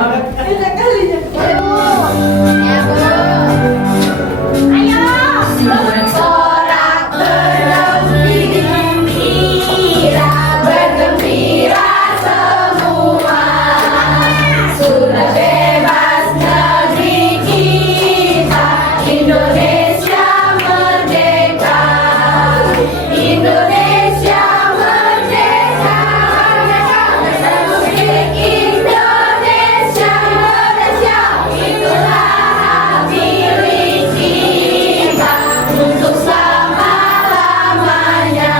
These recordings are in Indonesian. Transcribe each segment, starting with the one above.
Ya, Bu. Ayo. Bersorak bergembira, bergembira semua. Sudah bebas negeri kita, Indonesia merdeka. Indonesia merdeka. Republik Indonesia, Indonesia itulah milik kita untuk selama-lamanya.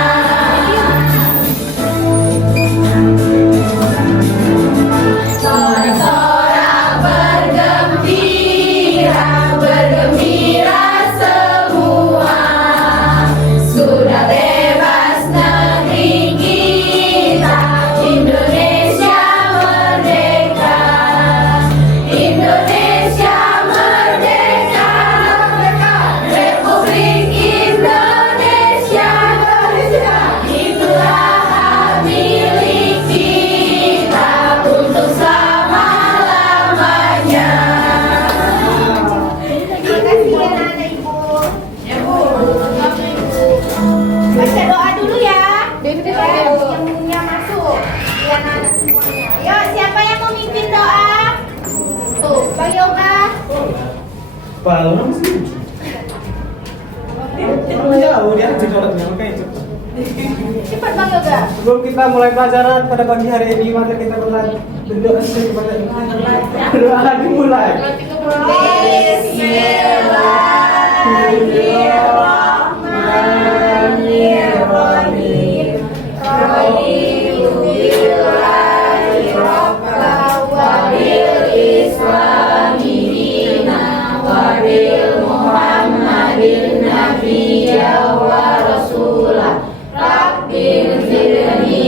Sorak-sorak bergembira, bergembira semua. Sudah bebas negeri kita, Indonesia merdeka. Indonesia merdeka, Republik Indonesia, Indonesia itulah milik kita untuk selama-lamanya. Terima kasih ya anak ibu. Ya, Bu. Baca doa dulu ya. Bimbing, Ya, Bu. yang punya masuk. Ya anak semuanya. Yo, siapa yang mau mimpin doa? Tuh, Bang Yoga. Balon sih. Orang jauh dia jedoratnya makanya cepat. Cepat Bang Yoga. Sebelum kita mulai pelajaran pada pagi hari ini, mari kita berdoa kepada doa dimulai. Bismillahirrahmanirrahim. Wabil Islami dina wabil Muhammadin nabiyya wa rasulah. Rabbil zidni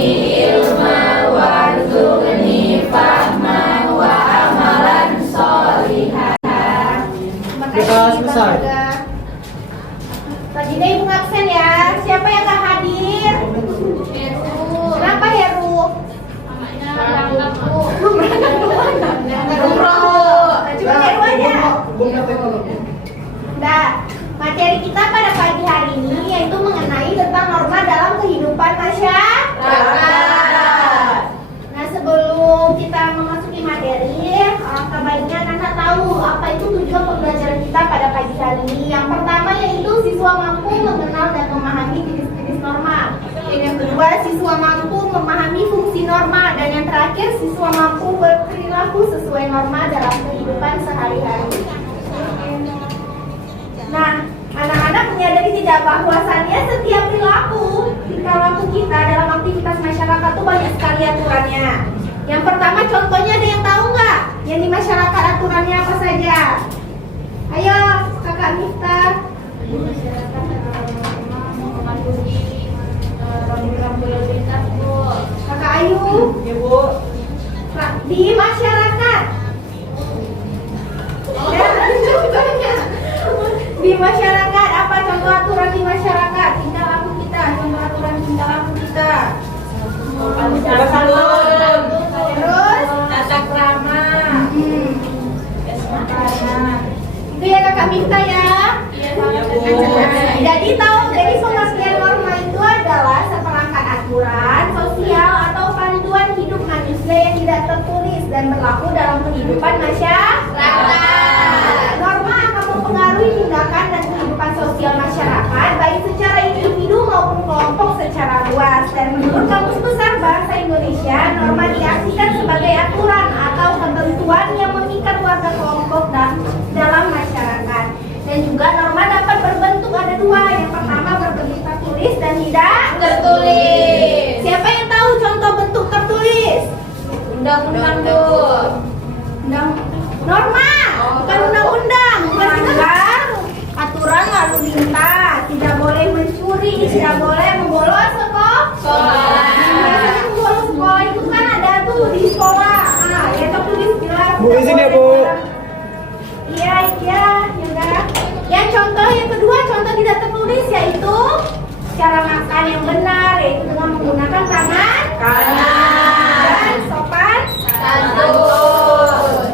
ilma warzuqni fahman wa amalan sholihan. Kita selesai. Tadinya ibu ngabsen ya. Siapa yang gak hadir? Kenapa Heru? Belum berangkat kemana? Cuma Heru aja. Nah, materi kita pada pagi hari ini yaitu mengenai tentang norma dalam kehidupan masyarakat. Nah, sebelum kita memasuki materi, alangkah baiknya Nana tahu apa itu tujuan pembelajaran kita pada pagi hari ini. Yang pertama yaitu siswa mampu mengenal dan memahami jenis-jenis norma. Dan yang kedua, siswa mampu memahami fungsi norma. Dan yang terakhir, siswa mampu berperilaku sesuai norma dalam kehidupan sehari-hari. Nah, anak-anak menyadari tidak bahwasannya setiap perilaku tingkah laku kita dalam aktivitas masyarakat itu banyak sekali aturannya. Yang pertama contohnya ada yang tahu nggak? Yang di masyarakat aturannya apa saja? Ayo, kakak Miftah. Di masyarakat mematuhi rambu lalu lintas, Bu. Kakak Ayu. Ya, Bu. Di masyarakat. Contohnya. Di masyarakat apa contoh aturan di masyarakat? Tingkah laku kita, contoh aturan tingkah laku kita. Terus Tata krama. Itu ya kakak Minta ya. Jadi pengertian norma itu adalah seperangkat aturan sosial atau panduan hidup manusia yang tidak tertulis dan berlaku dalam kehidupan masyarakat. Norma akan mempengaruhi tindakan dan kehidupan sosial masyarakat baik secara individu maupun kelompok secara luas. Dan menurut Kamus Besar Bahasa Indonesia, norma diartikan sebagai aturan atau ketentuan yang mengikat warga kelompok dalam masyarakat. Dan juga norma dapat berbentuk ada dua. Yang pertama berbentuk tertulis dan tidak Tertulis. Siapa yang tahu contoh bentuk tertulis? Undang-undang, Bu. Norma, bukan undang-undang. Melanggar aturan lalu lintas, tidak boleh mencuri, tidak boleh membolos sekolah. Biasanya membolos sekolah itu kan ada tuh di sekolah. Nah, ya tertulis jelas. Bu, izin ya, Bu. Iya, ya udah. Yang contoh yang kedua, contoh tidak tertulis yaitu cara makan yang benar, yaitu dengan menggunakan tangan Kanan. dan sopan Santun.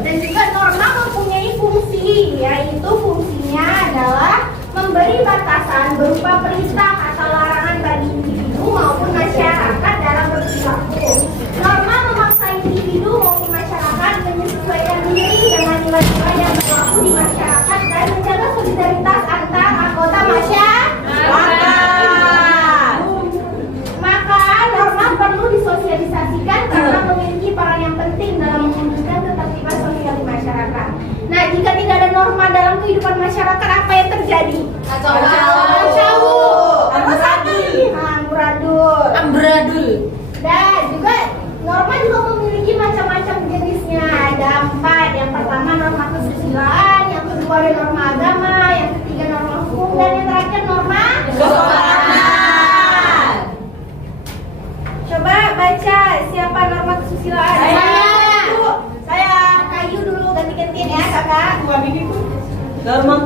batasan berupa perintah atau larangan bagi individu maupun masyarakat dalam berperilaku. Norma memaksa individu maupun masyarakat menyesuaikan diri dengan nilai-nilai yang berlaku di masyarakat dan menjaga solidaritas antar anggota masyarakat. Maka norma perlu disosialisasikan karena memiliki peran yang penting dalam mewujudkan ketertiban sosial di masyarakat. Nah, jika tidak ada norma dalam kehidupan masyarakat, apa yang terjadi? Kacau. Amburadul. Dan juga norma juga memiliki macam-macam jenisnya. Ada 4. Yang pertama norma kesusilaan, yang kedua ada norma agama, yang ketiga norma hukum, dan yang terakhir norma kesopanan. Coba baca siapa norma kesusilaan? Saya. Kayu dulu ganti-gantian ya kakak. Norma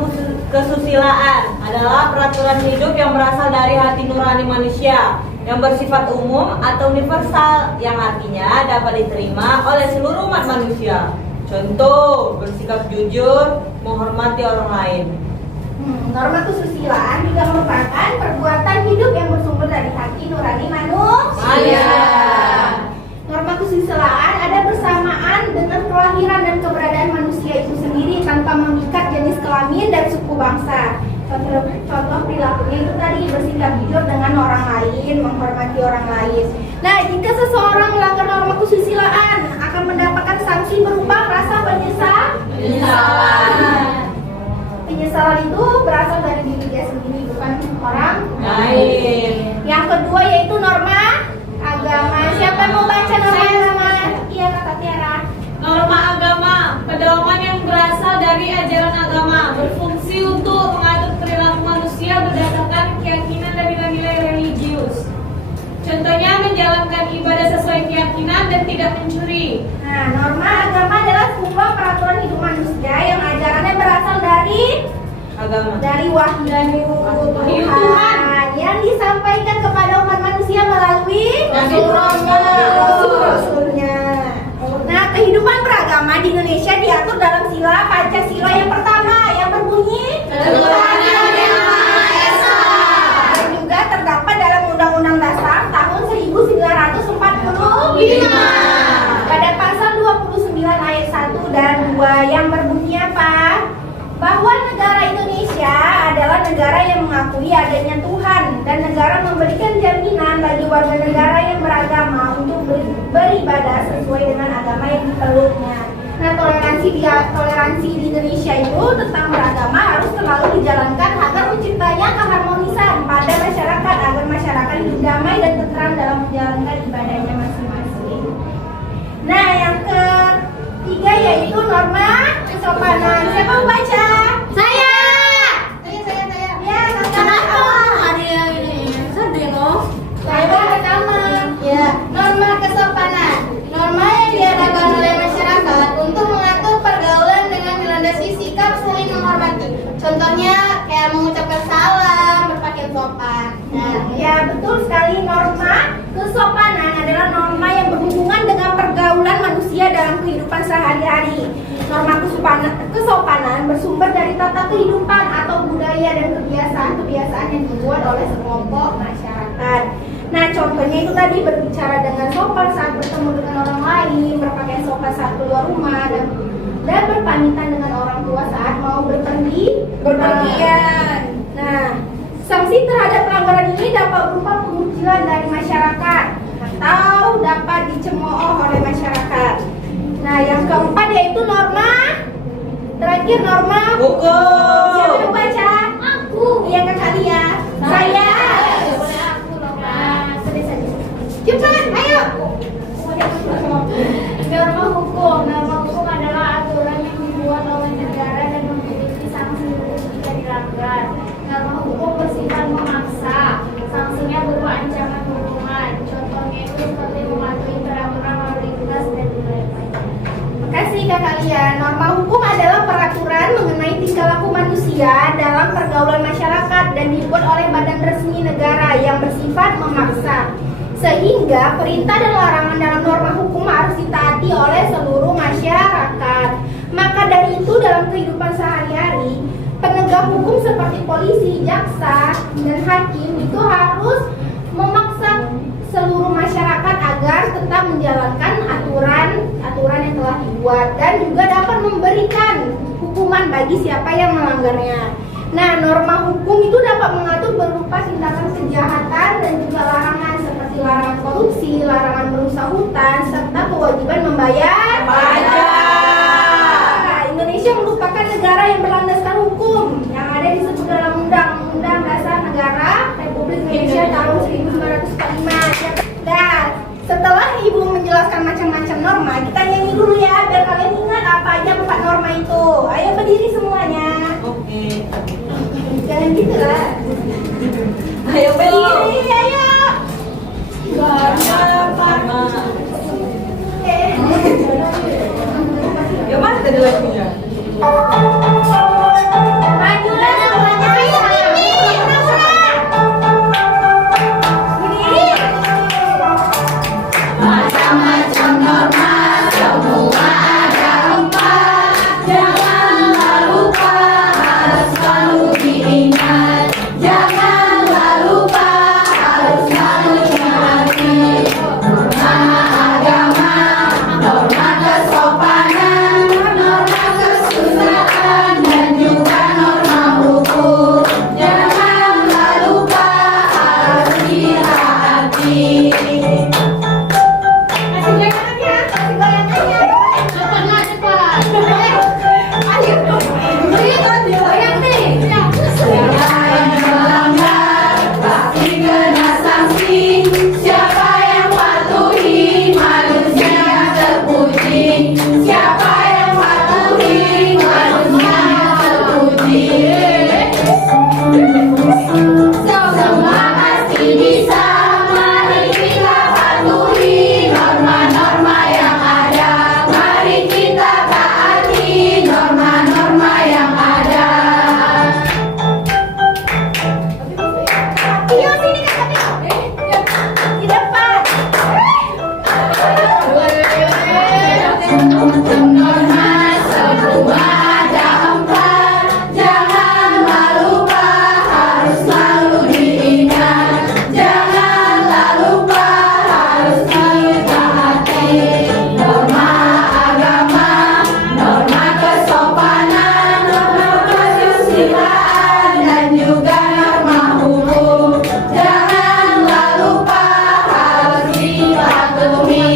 kesusilaan adalah peraturan hidup yang berasal dari hati nurani manusia yang bersifat umum atau universal yang artinya dapat diterima oleh seluruh umat manusia. Contoh, bersikap jujur, menghormati orang lain. Norma kesusilaan juga merupakan perbuatan hidup yang bersumber dari hati nurani manusia. Norma kesusilaan ada bersamaan dengan kelahiran dan keberadaan manusia itu sendiri tanpa mengikat jenis kelamin dan suku bangsa. Contoh perilakunya itu tadi bersikap jujur dengan orang lain, menghormati orang lain. Nah, jika seseorang melanggar norma kesusilaan akan mendapatkan sanksi berupa rasa penyesalan. Penyesalan itu berasal dari diri dia sendiri, bukan orang lain. Yang kedua yaitu norma agama. Siapa yang mau baca norma agama? Iya, Kak Tiara. Norma agama, pedoman yang berasal dari ajaran agama, berfungsi untuk mengatur perilaku manusia berdasarkan keyakinan dan nilai-nilai religius. Contohnya menjalankan ibadah sesuai keyakinan dan tidak mencuri. Nah, norma agama adalah sebuah peraturan hidup manusia yang ajarannya berasal dari wahyu Tuhan yang disampaikan kepada umat manusia melalui Rasul-Rasulnya. Nah, kehidupan beragama di Indonesia diatur dalam sila Pancasila yang pertama yang berbunyi Tuhan Yang Maha Esa, dan juga terdapat dalam Undang-Undang Dasar tahun 1945 pada pasal 29 ayat 1 dan 2 yang berbunyi apa? Bahwa negara Indonesia adalah negara yang mengakui adanya Tuhan dan negara memberikan jaminan bagi warga negara yang beragama untuk beribadah sesuai dengan agama yang dipeluknya. Nah, toleransi di Indonesia itu tentang beragama harus selalu dijalankan agar menciptanya keharmonisan pada masyarakat agar masyarakat hidup damai dan tentram dalam menjalankan ibadahnya masing-masing. Nah, yang ketiga yaitu norma kesopanan. Siapa mau baca? Saya. Ya, kenapa? Ada yang ini, sedih loh. Saya pertama. Ya, norma kesopanan. Norma yang diadakan oleh masyarakat untuk mengatur pergaulan dengan melandasi sikap saling menghormati. Contohnya kayak mengucapkan salam, berpakaian sopan. Nah, ya betul sekali, norma kesopanan adalah norma yang berhubungan dengan pergaulan manusia dalam kehidupan sehari-hari. Norma kesopanan bersumber dari tata kehidupan atau budaya dan kebiasaan-kebiasaan yang dibuat oleh sekelompok masyarakat. Nah, contohnya itu tadi berbicara dengan sopan saat bertemu dengan orang lain, berpakaian sopan saat keluar rumah, dan berpamitan dengan orang tua saat mau berpergian. Nah, sanksi terhadap pelanggaran ini dapat berupa pengucilan dari masyarakat atau dapat dicemooh oleh masyarakat. Nah, yang keempat yaitu terakhir norma Hukum. Siapa yang baca? Aku. Iya, Kakak Lia. Saya. Boleh aku loh, Cepat, ayo. Norma hukum adalah aturan yang dibuat oleh negara dan memiliki sanksi jika dilanggar. Norma hukum bersifat memaksa. Sanksinya berupa ancaman hukuman. Contohnya itu seperti mematuhi peraturan lalu lintas dan lain-lain. Kasih Kakak Lia. Norma hukum adalah peraturan mengenai tingkah laku manusia dalam pergaulan masyarakat dan dibuat oleh badan resmi negara yang bersifat memaksa. Sehingga perintah dan larangan dalam norma hukum harus ditaati oleh seluruh masyarakat. Maka dari itu dalam kehidupan sehari-hari, penegak hukum seperti polisi, jaksa, dan hakim itu harus memaksa seluruh masyarakat agar tetap menjalankan aturan yang telah dibuat dan juga dapat memberikan hukuman bagi siapa yang melanggarnya. Nah, norma hukum itu dapat mengatur berupa tindakan kejahatan dan juga larangan seperti larangan korupsi, larangan merusak hutan, serta kewajiban membayar pajak. Indonesia merupakan negara yang berlandaskan hukum yang ada disebut dalam Undang-Undang Dasar Negara Republik Indonesia tahun 1945. Nah, setelah Ibu menjelaskan macam-macam norma, kita nyanyi dulu ya biar kalian ingat apa aja 4 norma itu. Ayo berdiri semuanya. Oke. Jangan gitu lah. Ayo belok. Berdiri, ayo. Ya mana tadi lagunya? Majulah semuanya. Ayo berdiri. Berdiri. Macam-macam norma semua ada 4. Janganlah lupa harus selalu diingat. Janganlah lupa harus selalu dihati. Norma agama, norma kesopanan, norma kesusilaan, dan juga norma hukum. Janganlah lupa harus ditaati. Kasih goyangannya, kasih goyangannya. Cepat. Ayo, goyang nih. Siapa yang melanggar pasti kena sanksi. Siapa yang patuhi manusia yang terpuji. Siapa yang patuhi manusia yang terpuji. Semua pasti bisa. Mari kita patuhi norma-norma yang ada. Mari kita taati norma-norma yang ada. Ayo sini Kak. Di depan. Norma semua ada 4. Janganlah lupa harus selalu diingat. Janganlah lupa harus ditaati. Norma agama, norma kesopanan, norma kesusilaan, dan juga norma hukum. Janganlah lupa harus dipatuhi.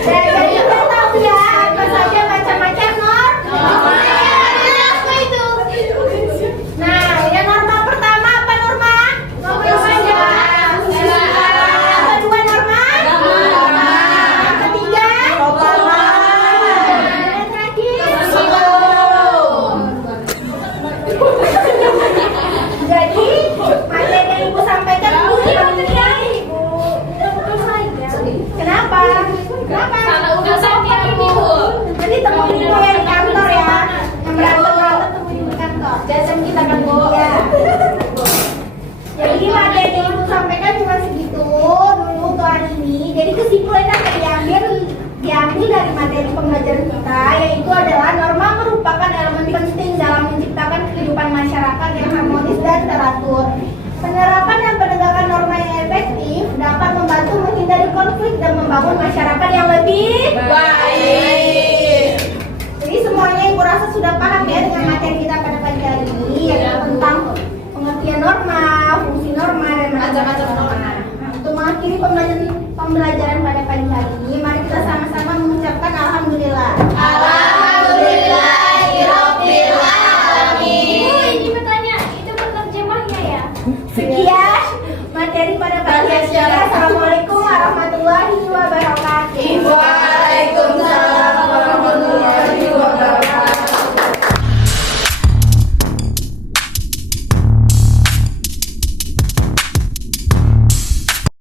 Jadi kalian tahu ya apa saja macam-macam norma. Nah, yang norma pertama apa norma? Norma saja. Yang kedua norma? Yang ketiga? Yang terakhir? Jadi materi yang Ibu sampaikan itu sebenarnya Ibu betul saja. Kenapa? Udah sakit Ibu. Nanti temuin Ibu ya di kantor ya. Yang berantem temuin Ibu di kantor. Jasad kita kan Bu. Ya. Jadi materi yang Ibu sampaikan cuma segitu dulu untuk hari ini. Jadi kesimpulannya diambil dari materi pembelajaran kita, yaitu adalah norma merupakan elemen penting dalam menciptakan kehidupan masyarakat yang harmonis dan teratur. Penerapan dan penegakan norma yang efektif dapat membantu menghindari konflik dan membangun masyarakat yang lebih Baik. Jadi semuanya Ibu rasa sudah paham ya dengan materi kita pada pagi hari ini, yaitu tentang pengertian norma, fungsi norma, dan macam-macam norma. Nah, untuk mengakhiri pembelajaran pada pagi hari ini, mari kita